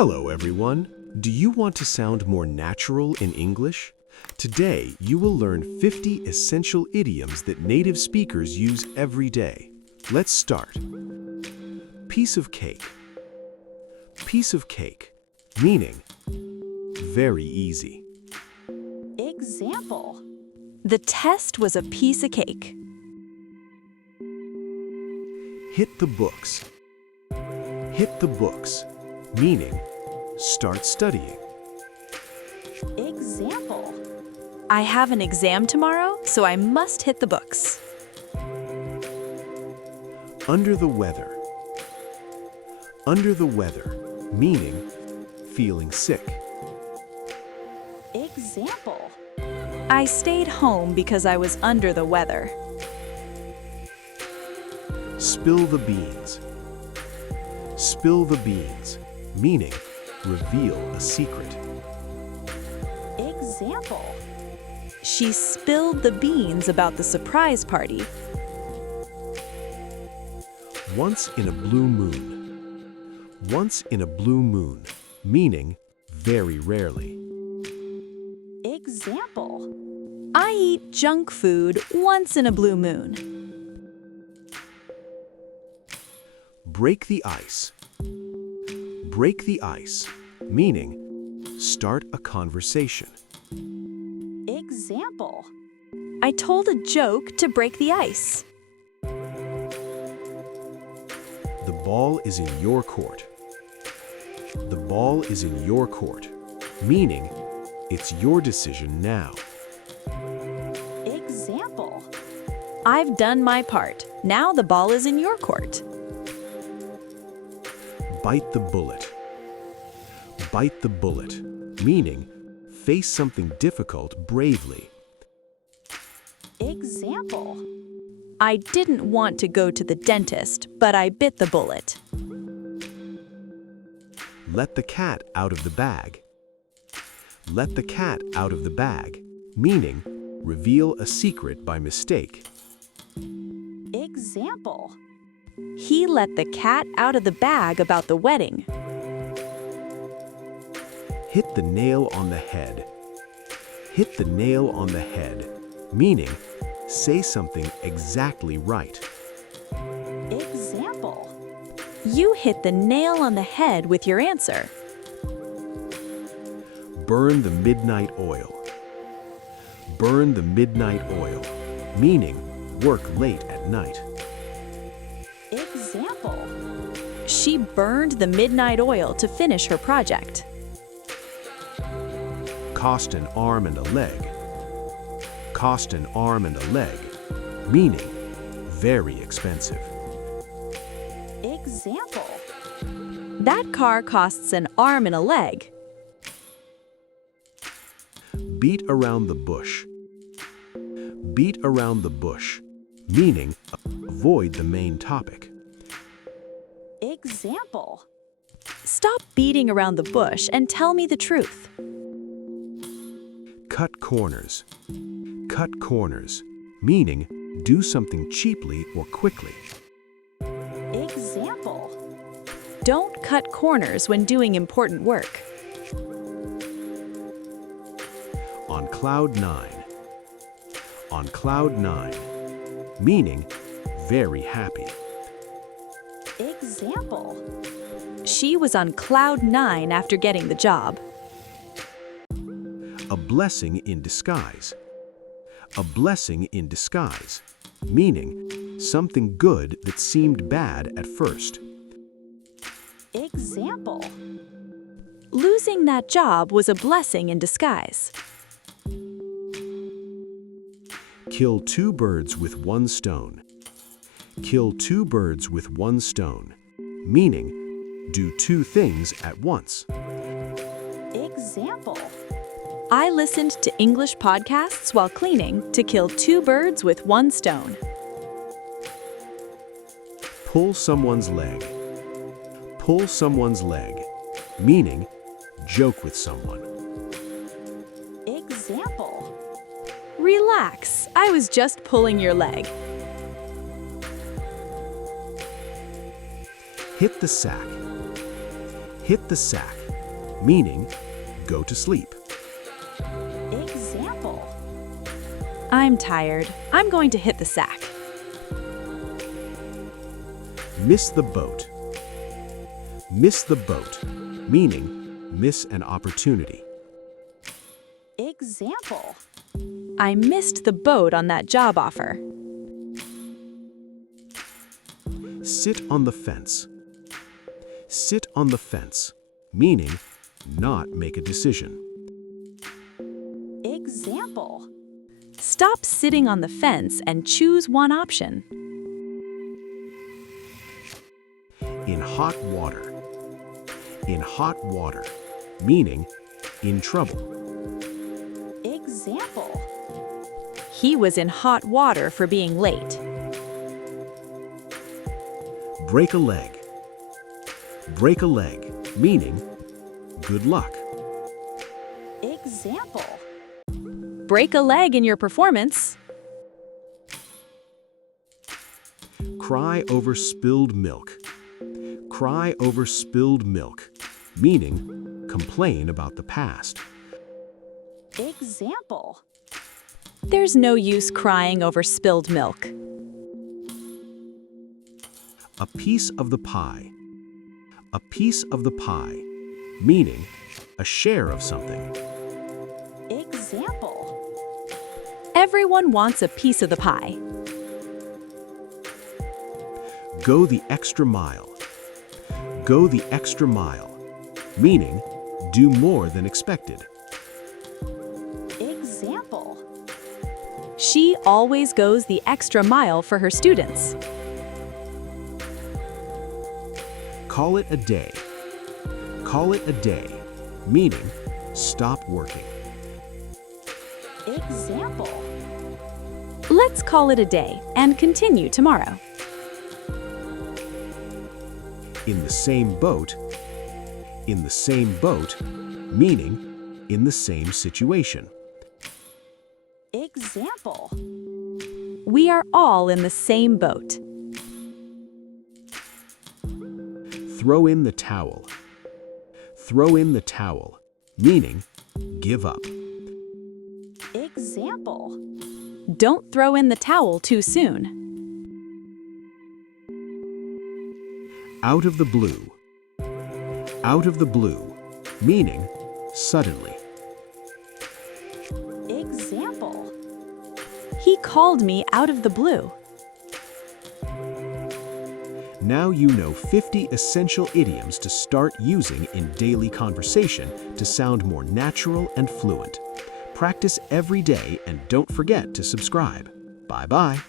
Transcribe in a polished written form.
Hello, everyone. Do you want to sound more natural in English? Today, you will learn 50 essential idioms that native speakers use every day. Let's start. Piece of cake. Piece of cake, meaning very easy. Example. The test was a piece of cake. Hit the books. Hit the books, meaning start studying. Example. I have an exam tomorrow, so I must hit the books. Under the weather. Under the weather, meaning feeling sick. Example. I stayed home because I was under the weather. Spill the beans. Spill the beans, meaning reveal a secret. Example. She spilled the beans about the surprise party. Once in a blue moon. Once in a blue moon, meaning very rarely. Example. I eat junk food once in a blue moon. Break the ice. Break the ice, meaning start a conversation. Example. I told a joke to break the ice. The ball is in your court. The ball is in your court, meaning it's your decision now. Example. I've done my part. Now the ball is in your court. Bite the bullet. Bite the bullet, meaning face something difficult bravely. Example. I didn't want to go to the dentist, but I bit the bullet. Let the cat out of the bag. Let the cat out of the bag, meaning reveal a secret by mistake. Example. He let the cat out of the bag about the wedding. Hit the nail on the head. Hit the nail on the head, meaning say something exactly right. Example. You hit the nail on the head with your answer. Burn the midnight oil. Burn the midnight oil, meaning work late at night. Example. She burned the midnight oil to finish her project. Cost an arm and a leg. Cost an arm and a leg, meaning very expensive. Example. That car costs an arm and a leg. Beat around the bush. Beat around the bush, meaning avoid the main topic. Example. Stop beating around the bush and tell me the truth. Cut corners. Cut corners, meaning do something cheaply or quickly. Example. Don't cut corners when doing important work. On cloud nine. On cloud nine, meaning very happy. Example. She was on cloud 9 after getting the job. A blessing in disguise. A blessing in disguise, meaning something good that seemed bad at first. Example. Losing that job was a blessing in disguise. Kill two birds with one stone. Kill two birds with one stone, meaning do two things at once. Example. I listened to English podcasts while cleaning to kill two birds with one stone. Pull someone's leg. Pull someone's leg, meaning joke with someone. Example. Relax, I was just pulling your leg. Hit the sack. Hit the sack, meaning go to sleep. Example. I'm tired. I'm going to hit the sack. Miss the boat. Miss the boat, meaning miss an opportunity. Example. I missed the boat on that job offer. Sit on the fence. Sit on the fence, meaning not make a decision. Example. Stop sitting on the fence and choose one option. In hot water. In hot water, meaning in trouble. Example. He was in hot water for being late. Break a leg. Break a leg, meaning good luck. Example. Break a leg in your performance. Cry over spilled milk. Cry over spilled milk, meaning complain about the past. Example. There's no use crying over spilled milk. A piece of the pie. A piece of the pie, meaning a share of something. Example. Everyone wants a piece of the pie. Go the extra mile. Go the extra mile, meaning do more than expected. Example. She always goes the extra mile for her students. Call it a day. Call it a day, meaning stop working. Example. Let's call it a day and continue tomorrow. In the same boat. In the same boat, meaning in the same situation. Example. We are all in the same boat. Throw in the towel. Throw in the towel, meaning give up. Example. Don't throw in the towel too soon. Out of the blue. Out of the blue, meaning suddenly. Example. He called me out of the blue. Now you know 50 essential idioms to start using in daily conversation to sound more natural and fluent. Practice every day and don't forget to subscribe. Bye-bye.